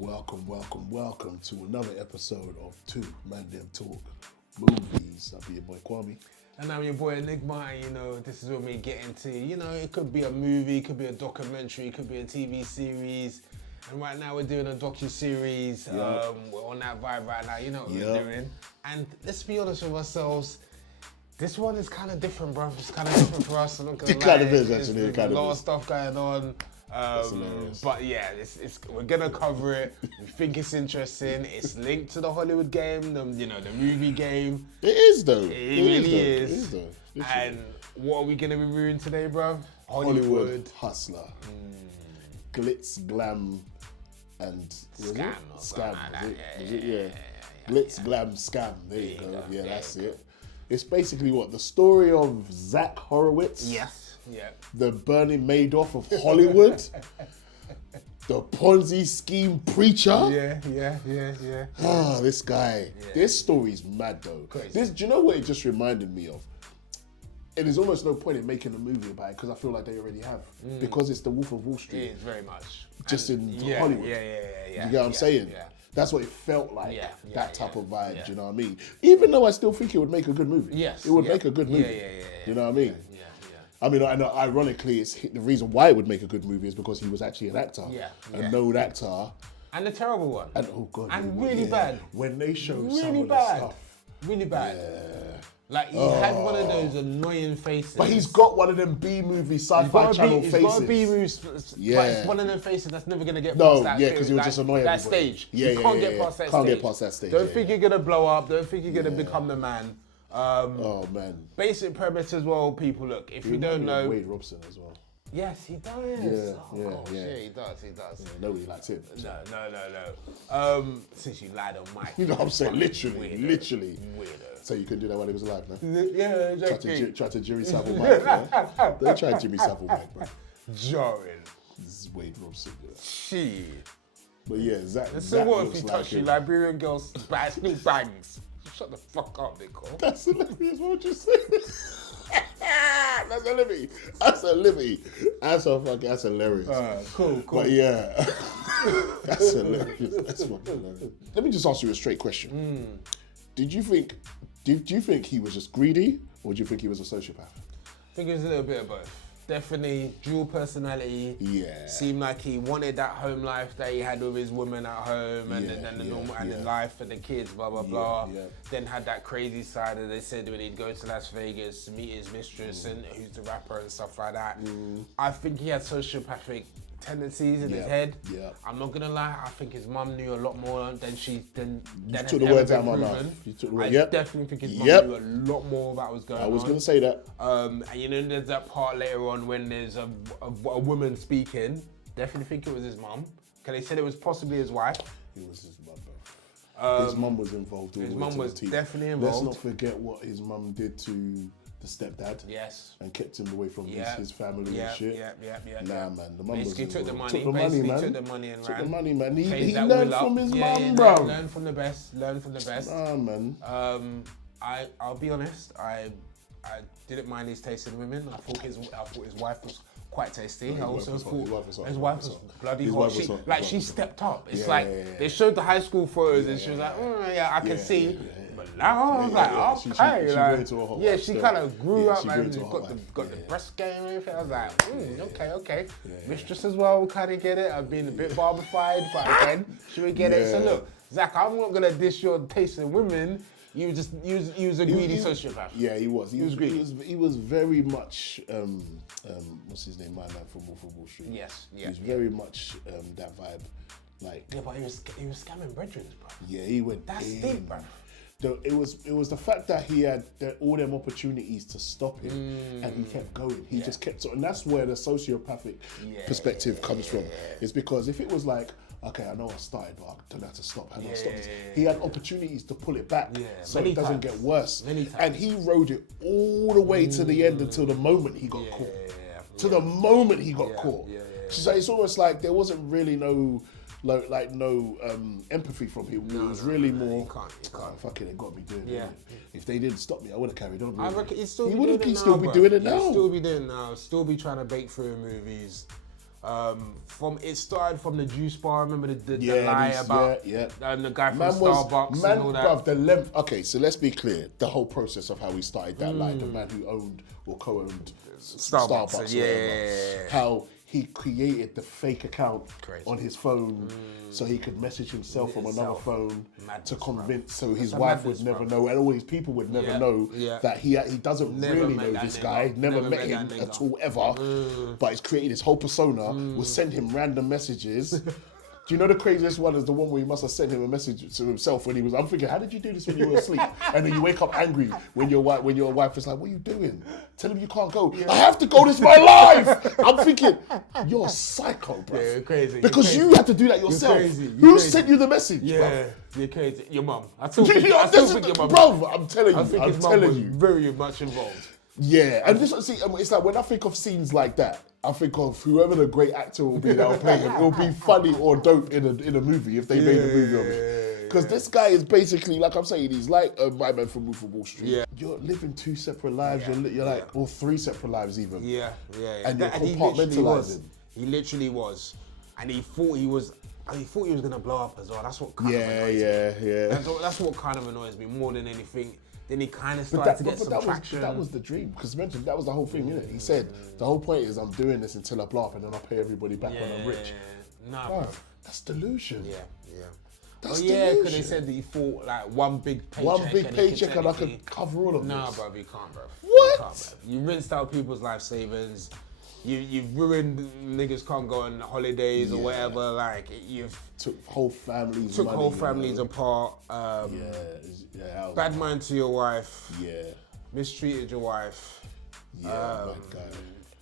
Welcome to another episode of Two ManDem Talk Movies. I'll be your boy Kwame. And I'm your boy Enigma, and this is what we get into. It could be a movie, it could be a documentary, it could be a TV series. And right now we're doing a docuseries. We're on that vibe right now, you know what we're doing. And let's be honest with ourselves, this one is kind of different, bro. It's kind of different for us. I'm not gonna lie. It kind of is, actually. There's a lot of stuff going on. But yeah, we're gonna cover it. We think it's interesting. It's linked to the Hollywood game, the movie game. It is though. It really is. And what are we gonna be reviewing today, bro? Hollywood Hustler. Glitz, Glam, and Scam. Scam. Yeah. Glitz, Glam, Scam. There you go. Yeah, that's it. It's basically the story of Zach Horwitz. Yes. Yeah. The Bernie Madoff of Hollywood. The Ponzi scheme preacher. Yeah. Ah, this guy. Yeah. This story's mad though. Crazy. Do you know what it just reminded me of? And there's almost no point in making a movie about it because I feel like they already have. Because it's the Wolf of Wall Street. It is very much. Just in Hollywood. Yeah. You get what I'm saying? Yeah. That's what it felt like, that type of vibe, Yeah. do you know what I mean? Even though I still think it would make a good movie. Yes. It would make a good movie. Yeah. You know what I mean? Yeah. I mean, I know, ironically, the reason why it would make a good movie is because he was actually an actor. A known actor. And a terrible one. And oh God. And really bad. When they showed really some of bad. the stuff. Really bad. Yeah. Like, he had one of those annoying faces. But he's got one of them B-movie sci-fi channel faces. He's got a B-movie, but it's one of them faces that's never going to get past that. Because he would just annoy that everybody. stage. You can't get past that stage. Can't get past that stage. Don't think you're going to blow up. Don't think you're going to become the man. Oh, man. Basic premise as well, people. Look, if you don't know... Wade Robson as well. Yes, he does. Yeah. He does. Yeah, nobody likes him. So. No. Since you lied on Mike. You know what I'm saying? Literally. Weirdo. So you can do that while he was alive, no? Yeah, exactly. Try to Jimmy Savile Mike, yeah? Don't try Jimmy Savile Mike, bro. Jarring. This is Wade Robson, yeah. Shit. But yeah, Zach. So what if you touch your Liberian girl's new bangs? Shut the fuck up, Nicole. That's hilarious. What would you say? That's a Livy. That's hilarious. Cool. But yeah, that's hilarious. That's fucking hilarious. Let me just ask you a straight question. Do you think he was just greedy, or do you think he was a sociopath? I think it was a little bit of both. Definitely dual personality. Yeah. Seemed like he wanted that home life that he had with his woman at home and the normal and the life for the kids, blah, blah, blah. Yeah. Then had that crazy side that they said when he'd go to Las Vegas, meet his mistress and who's the rapper and stuff like that. I think he had sociopathic tendencies in his head. Yeah. I'm not gonna lie, I think his mum knew a lot more than You has took the ever words been out of my proven. mouth. You took the I words. definitely think his mum knew a lot more about what was going on. I was going to say that. And there's that part later on when there's a woman speaking. Definitely think it was his mum. Because they said it was possibly his wife. It was his mum, bro. His mum was involved. His mum was definitely involved. Let's not forget what his mum did to the stepdad. Yes. And kept him away from his family and shit. Yeah. Nah, man. The mum basically was took the involved. money. Took the money, man. Took the money and Took ran. the money, man. He that learned will from up. his Yeah, mum, bro. Learn from the best. Nah, man. I'll be honest. I didn't mind his taste in women. I thought his wife was quite tasty. I also thought his wife was bloody hot. She stepped up. It's they showed the high school photos and she was like, I can see. But now I was like, okay. She kind of grew up and got the breast game and everything. I was like, okay. Mistress as well, kind of get it. I've been a bit barbified, but again, should we get it? So look, Zach, I'm not gonna dish your taste in women. You was a greedy sociopath. Yeah, he was. He was greedy. He was very much what's his name? My man from Wolf of Wall Street. Yes. He was very much that vibe. Like but he was scamming brethren, bro. Yeah, he went. That's deep, bro. It was the fact that he had all them opportunities to stop him, and he kept going. He just kept, and that's where the sociopathic perspective comes from. It's because if it was like, okay, I know I started, but I don't have to stop. How do I stop this? He had opportunities to pull it back, so it doesn't get worse. And he rode it all the way to the end until the moment he got caught. To the moment he got caught. So it's almost like there wasn't really no empathy from him. It was really more. You can't. Fucking, it got me doing it. If they didn't stop me, I would have carried on. I reckon he'd still he be would doing have still be doing it now. He'd still be doing it now. Still be trying to break through movies. It started from the juice bar. Remember the lie about the guy from Starbucks and all that. Bruv, the length. Okay, so let's be clear. The whole process of how we started that lie, the man who owned or co-owned Starbucks, or whatever, how he created the fake account on his phone so he could message himself from another phone to convince, so his wife would never know, and all these people would never know that he doesn't really know this guy, never met him at all ever, but he's created his whole persona, will send him random messages. Do you know the craziest one is the one where he must have sent him a message to himself when he was, I'm thinking, how did you do this when you were asleep? And then you wake up angry when your wife is like, what are you doing? Tell him you can't go. I have to go, this is my life. I'm thinking, you're a psycho, bro. Yeah, you're crazy. Because you had to do that yourself. Who sent you the message, bro? You're crazy. Your mum. I still think your mum. Bro, I'm telling you. I think his mum was very much involved. Yeah, and this, see, it's like when I think of scenes like that, I think of whoever the great actor will be that will play him. It'll be funny or dope in a movie if they made a movie of it. Because this guy is basically, like I'm saying, he's like a My Man from Wolf of Wall Street. Yeah. You're living two separate lives. You're like, or three separate lives even. Yeah. And you're compartmentalizing. He literally was, and he thought he was gonna blow up as well. That's what kind of annoys me. That's what kind of annoys me more than anything. Then he kind of started to get some traction. That was the dream, because mentioned that was the whole thing, innit? He said the whole point is I'm doing this until I blow up and then I'll pay everybody back when I'm rich. Nah, bro. That's delusion. Yeah. That's delusion. Because they said that he thought like one big paycheck and I could cover all of this. Nah, bro, you can't, bro. What? You can't, bro. You rinsed out people's life savings. You've ruined niggas can't go on holidays or whatever. Like you've took whole families. Apart. Bad mind to your wife. Yeah. Mistreated your wife. Yeah, my God.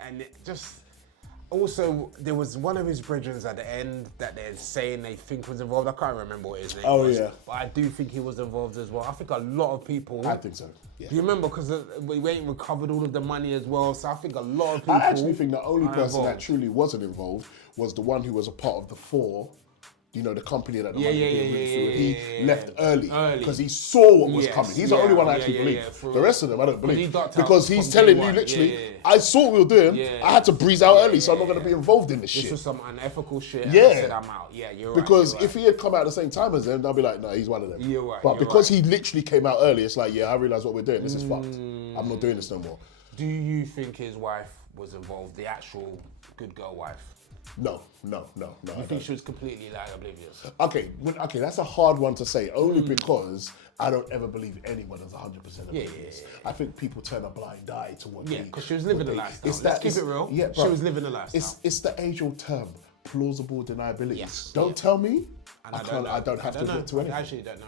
And it just also there was one of his brethren at the end that they're saying they think was involved. I can't remember what his name was. Yeah. But I do think he was involved as well. I think a lot of people. I think so. Yeah. Do you remember? Because we ain't recovered all of the money as well. So I think a lot of people. I actually think the only person that truly wasn't involved was the one who was a part of the four. You know, the company that the money didn't went through. He left early because he saw what was coming. He's the only one I actually believe. The rest of them, I don't believe. Because he's telling you literally, I saw what we were doing. I had to breeze out early, so I'm not going to be involved in this shit. This was some unethical shit. Yeah. I said I'm out. Yeah, you're right. Because if he had come out at the same time as them, I'd be like, no, he's one of them. You're right. But because he literally came out early, it's like, I realise what we're doing. This is fucked. I'm not doing this no more. Do you think his wife was involved, the actual good girl wife? No. You think she was completely like oblivious? Okay, that's a hard one to say, only because I don't ever believe anyone is 100% oblivious. I think people turn a blind eye to what because she was living a lifestyle. Let's keep it real. Yeah, she was living a lifestyle. It's the age-old term, plausible deniability. Yes. Don't tell me, I don't have to admit to anything. I actually don't know,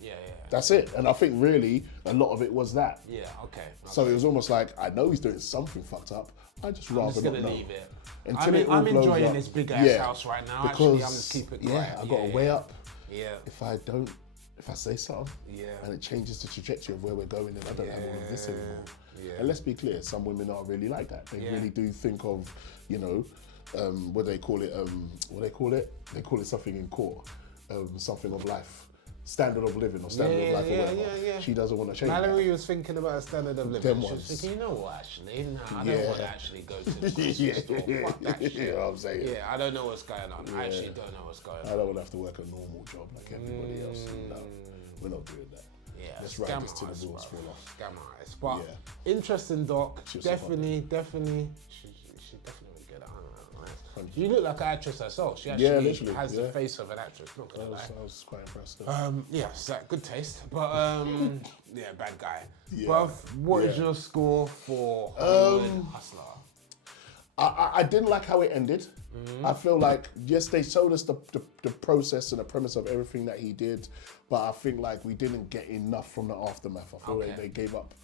Yeah. That's it. And I think really a lot of it was that. Yeah, okay. So it was almost like, I know he's doing something fucked up, I'm just gonna leave it. I'm enjoying this big ass house right now. Actually, I'm just keeping it quiet. I got to weigh up. Yeah. If I say something, and it changes the trajectory of where we're going, then I don't have all of this anymore. Yeah. And let's be clear, some women are really like that. They really do think of, what they call it. They call it something in court, something of life. Standard of living or standard of life or whatever. Yeah. She doesn't want to change. Mallory was thinking about a standard of living. She was thinking, you know what, actually? No, I don't want to actually go to the grocery store. Fuck that shit. You know what I'm saying? Yeah, I don't know what's going on. I actually don't know what's going on. I don't want to have to work a normal job like everybody else. No, we're not doing that. Yeah, let's ride this till the wheels fall off. Scam artist. But interesting doc. Definitely. She definitely would get it. You look like an actress herself. She actually has the face of an actress. Not gonna lie. I was quite impressed. Zach, good taste. But bad guy. Bruv, what is your score for Hollywood Hustler? I didn't like how it ended. I feel like, yes, they showed us the process and the premise of everything that he did, but I think like we didn't get enough from the aftermath. I feel like they gave up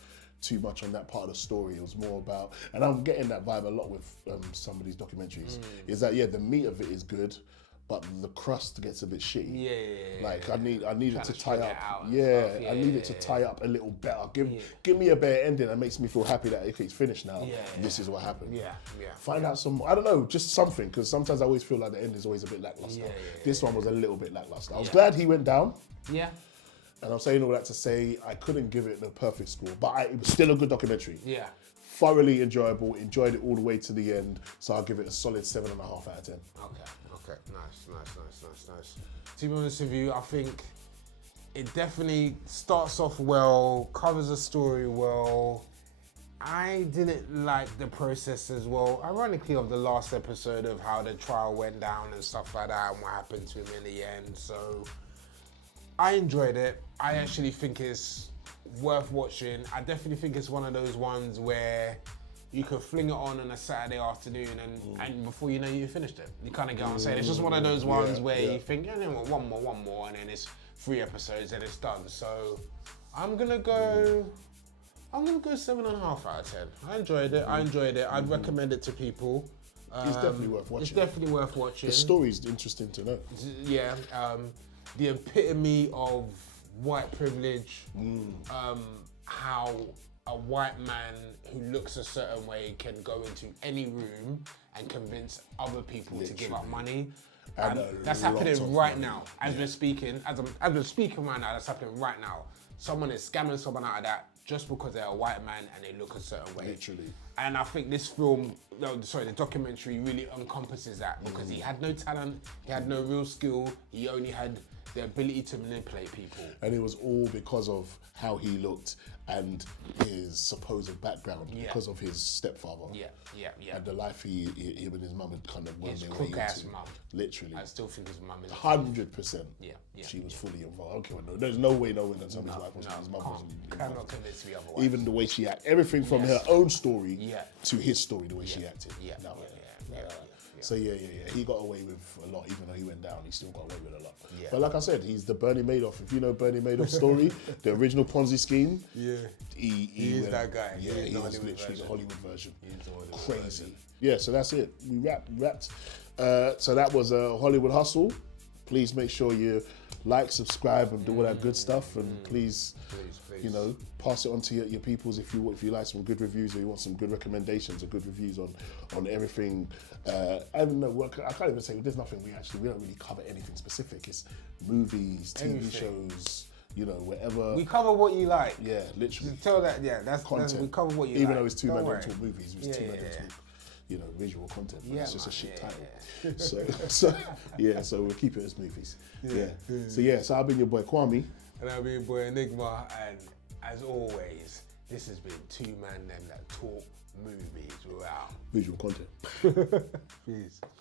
too much on that part of the story. It was more about, and I'm getting that vibe a lot with some of these documentaries, is that the meat of it is good, but the crust gets a bit shitty. Like I need it to tie up. I need it to tie up a little better. Give me a better ending that makes me feel happy that it's finished now. This is what happened. Find out some, I don't know, just something, because sometimes I always feel like the end is always a bit lackluster. This one was a little bit lackluster. I was glad he went down. And I'm saying all that to say I couldn't give it the perfect score, but it was still a good documentary. thoroughly enjoyable. Enjoyed it all the way to the end. So I'll give it a solid 7.5 out of 10. Okay, nice. To be honest with you, I think it definitely starts off well, covers the story well. I didn't like the process as well, ironically, of the last episode of how the trial went down and stuff like that and what happened to him in the end. So I enjoyed it. I actually think it's worth watching. I definitely think it's one of those ones where you could fling it on a Saturday afternoon and before you know you finished it. You kind of get what I'm saying. It's just one of those ones where you think, yeah, one more, and then it's 3 episodes and it's done. So I'm gonna go 7.5 out of 10. I enjoyed it. I'd recommend it to people. It's definitely worth watching. It's definitely worth watching. The story's interesting to know. Yeah, the epitome of white privilege, how a white man who looks a certain way can go into any room and convince other people to give up money. And that's happening right now. As we're speaking, as we're speaking right now, that's happening right now. Someone is scamming someone out of that just because they're a white man and they look a certain way. Literally. And I think this the documentary really encompasses that because he had no talent, he had no real skill, he only had the ability to manipulate people. And it was all because of how he looked and his supposed background, because of his stepfather. Yeah. And the life him and his mum had kind of worked their way into. His crook-ass mum. Literally. I still think his mum is 100%. Yeah. She was fully involved. Okay, well, there's no way no one can tell me his wife wasn't. His mum wasn't involved. Cannot convince me otherwise. Even the way she acted, everything from her own story to his story, the way she acted. So he got away with a lot, even though he went down, he still got away with a lot. Yeah. But like I said, he's the Bernie Madoff. If you know Bernie Madoff's story, the original Ponzi scheme, he is that guy. Yeah, he was literally the Hollywood version. Crazy. Yeah, so that's it. We wrapped. So that was a Hollywood Hustle. Please make sure you like, subscribe, and do all that good stuff. And please, you know, pass it on to your peoples if you like some good reviews or you want some good recommendations or good reviews on everything. I don't know. I can't even say there's nothing we don't really cover anything specific. It's movies, TV shows. You know, whatever. We cover what you like. Yeah, literally. Tell that. Yeah, that's content. We cover what you like. Even though it's Two ManDem Talk Movies, it's Two ManDem Talk. You know, visual content, but it's just a shit title. So we'll keep it as movies. So I've been your boy Kwame. And I've been your boy Enigma, and as always, this has been Two ManDem That Talk Movies. We're out. Visual content. Peace.